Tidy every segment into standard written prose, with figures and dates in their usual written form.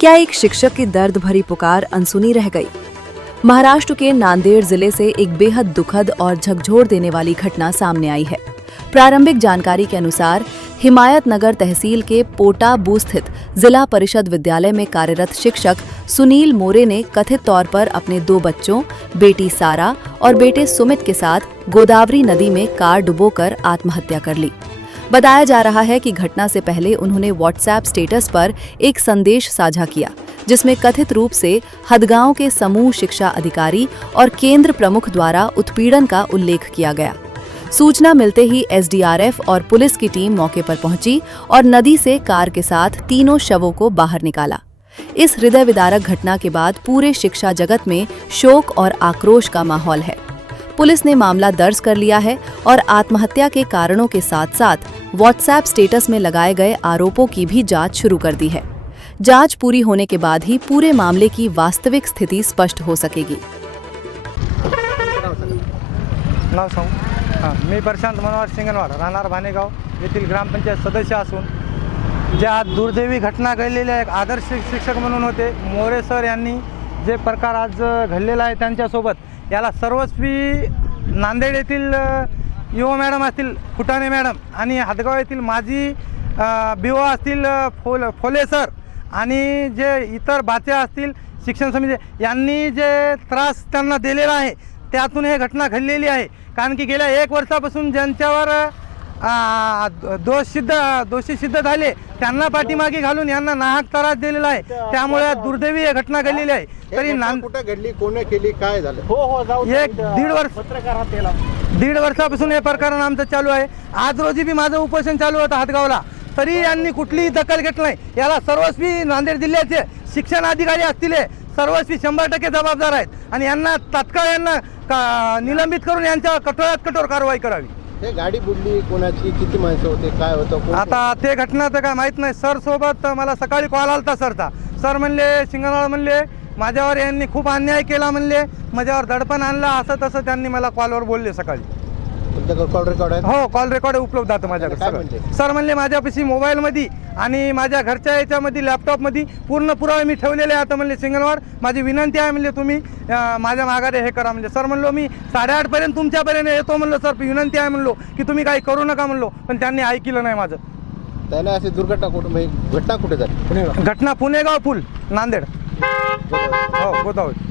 क्या एक शिक्षक की दर्द भरी पुकार अनसुनी रह गई? महाराष्ट्र के नांदेड़ जिले से एक बेहद दुखद और झकझोर देने वाली घटना सामने आई है। प्रारंभिक जानकारी के अनुसार हिमायतनगर तहसील के पोटाबू स्थित जिला परिषद विद्यालय में कार्यरत शिक्षक सुनील मोरे ने कथित तौर पर अपने 2 बच्चों, बेटी सारा और बेटे सुमित के साथ गोदावरी नदी में कार डुबोकर आत्महत्या कर ली। बताया जा रहा है कि घटना से पहले उन्होंने व्हाट्सएप स्टेटस पर एक संदेश साझा किया, जिसमें कथित रूप से हदगांव के समूह शिक्षा अधिकारी और केंद्र प्रमुख द्वारा उत्पीड़न का उल्लेख किया गया। सूचना मिलते ही एसडीआरएफ और पुलिस की टीम मौके पर पहुंची और नदी से कार के साथ तीनों शवों को बाहर निकाला। इस हृदय विदारक घटना के बाद पूरे शिक्षा जगत में शोक और आक्रोश का माहौल है। पुलिस ने मामला दर्ज कर लिया है और आत्महत्या के कारणों के साथ साथ व्हाट्सएप स्टेटस में लगाए गए आरोपों की भी जांच शुरू कर दी है। जांच पूरी होने के बाद ही पूरे मामले की वास्तविक स्थिति स्पष्ट हो सकेगी। नाव सांगू? मी प्रशांत मनोहर सिंगनवाड, राहणार भानेगाव येथील ग्रामपंचायत सदस्य असून ज्या दुर्दैवी घटना घडलेल्या एक आदर्श शिक्षक म्हणून होते मोरे सर यांनी जे प्रकार आज घडलेला आहे त्यांच्यासोबत याला सर्वस्वी नांदेड येथील युवा मॅडम असतील फुटाणे मॅडम आणि हदगाव येथील माजी बीओ असतील फोले सर आणि जे इतर बाचे असतील शिक्षण समिती यांनी जे त्रास त्यांना दिलेला आहे त्यातून हे घटना घडलेली आहे। कारण की गेल्या 1 वर्षापासून ज्यांच्यावर दोषी सिद्ध झाले त्यांना पाठीमागे घालून यांना नाहक त्रास दिलेला आहे। त्यामुळे दुर्दैवी ही घटना घडलेली आहे। तरी कुठे घडली, कोणी केली, काय झालं? एक दीड वर्षापासून हे प्रकरण आमचं चालू आहे। आज रोजी बी माझं उपोषण चालू होतं हदगावला, तरी यांनी कुठलीही दखल घेतली नाही। याला सर्वस्वी नांदेड जिल्ह्याचे शिक्षण अधिकारी असतील सर्वस्वी 100% जबाबदार आहेत आणि यांना तात्काळ यांना निलंबित करून यांच्या कठोरात कठोर कारवाई करावी। हे गाडी बुडली कोणाची, किती माणसं होते, काय होतं? आता ते घटना तर काय माहित नाही। सर सोबत मला सकाळी कॉल आलता सरचा। सर म्हणले सिंगनवाड म्हणले माझ्यावर यांनी खूप अन्याय केला म्हणले, माझ्यावर दडपण आणला असं तसं त्यांनी मला कॉलवर बोलले सकाळी। तुमच्याकडे कॉल रेकॉर्ड आहे? हो, कॉल रेकॉर्ड उपलब्ध आहे माझ्याकडे। सर म्हणले माझ्यापाशी मोबाईलमध्ये आणि माझ्या घरच्या याच्यामध्ये लॅपटॉपमध्ये पूर्ण पुरावे मी ठेवलेले आहे। आता म्हणले सिंगनवाड माझी विनंती आहे म्हणले तुम्ही माझ्या माघारी हे करा म्हणले। सर म्हणलो मी 8:30 पर्यंत तुमच्यापर्यंत येतो म्हणलो। सर विनंती आहे म्हणलो की तुम्ही काही करू नका म्हणलो, पण त्यांनी ऐकलं नाही माझं। त्याने अशी दुर्घटना कुठे, घटना कुठे झाली? घटना पुणेगाव पूल नांदेड। हो, गोदावरी।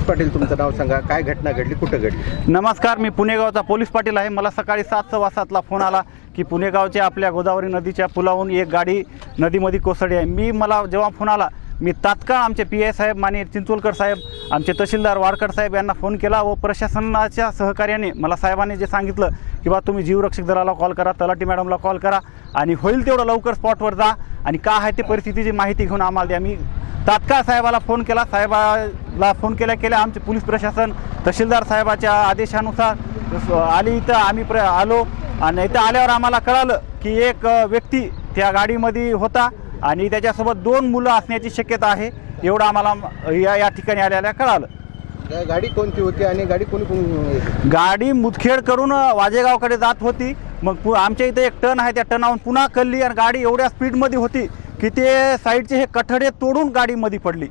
पाटील तुमचं नाव सांगा, काय घटना घडली, कुठे घडली? नमस्कार, मी पुणेगावचा पोलीस पाटील आहे। मला सकाळी 7:15 फोन आला की पुणेगावच्या आपल्या गोदावरी नदीच्या पुलावरून एक गाडी नदीमध्ये कोसळली आहे। मला जेव्हा फोन आला मी तात्काळ आमचे PI साहेब माननीय चिंचोलकर साहेब, आमचे तहसीलदार वाडकर साहेब यांना फोन केला व प्रशासनाच्या सहकार्याने मला साहेबांनी जे सांगितलं की बा तुम्ही जीवरक्षक दलाला कॉल करा, तलाठी मॅडमला कॉल करा आणि होईल तेवढं लवकर स्पॉटवर जा आणि काय आहे ते परिस्थितीची माहिती घेऊन आम्हाला द्या। मी तात्काळ साहेबाला फोन केला। साहेबाला फोन केल्या आमचे पोलीस प्रशासन तहसीलदार साहेबाच्या आदेशानुसार आली इथं आम्ही आलो आणि इथं आल्यावर आम्हाला कळालं की एक व्यक्ती त्या गाडीमध्ये होता आणि त्याच्यासोबत 2 मुलं असण्याची शक्यता आहे, एवढं आम्हाला या ठिकाणी आल्याला कळालं। गाडी कोणती होती आणि गाडी कोणी? गाडी मुदखेड करून वाजेगावकडे जात होती। मग आमच्या इथे एक टर्न आहे, त्या टर्नावरून पुन्हा कल्ली आणि गाडी एवढ्या स्पीडमध्ये होती की ते साईडचे हे कठडे तोडून गाडीमध्ये पडली।